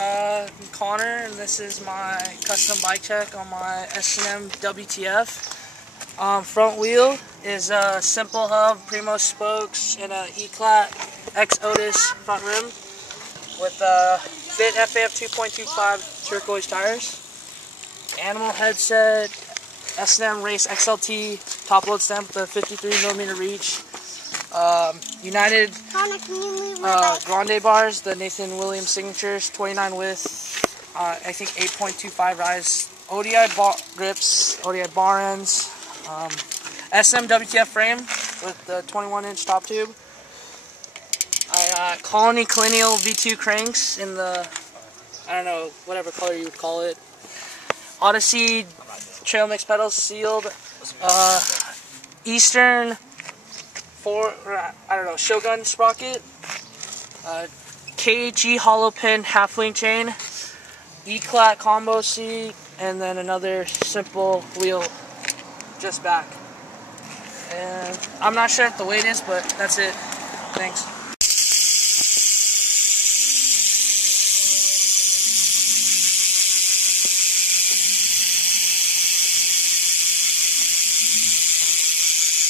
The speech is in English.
I'm Connor, and this is my custom bike check on my S&M WTF. Front wheel is a simple hub, Primo spokes, and a E-Clat X Otis front rim with fit FAF 2.25 turquoise tires. Animal headset, S&M Race XLT top load stem with a 53mm reach. United Grande bars, the Nathan Williams signatures, 29 width, I think 8.25 rise. ODI grips, ODI bar ends, S&M WTF frame with the 21-inch top tube. Colony Collineal V2 cranks in the, I don't know, whatever color you would call it. Odyssey trail mix pedals sealed. Eastern Shogun sprocket, KHE hollow pin half link chain, E-Clat combo seat, and then another simple wheel just back. And I'm not sure what the weight is, but that's it. Thanks.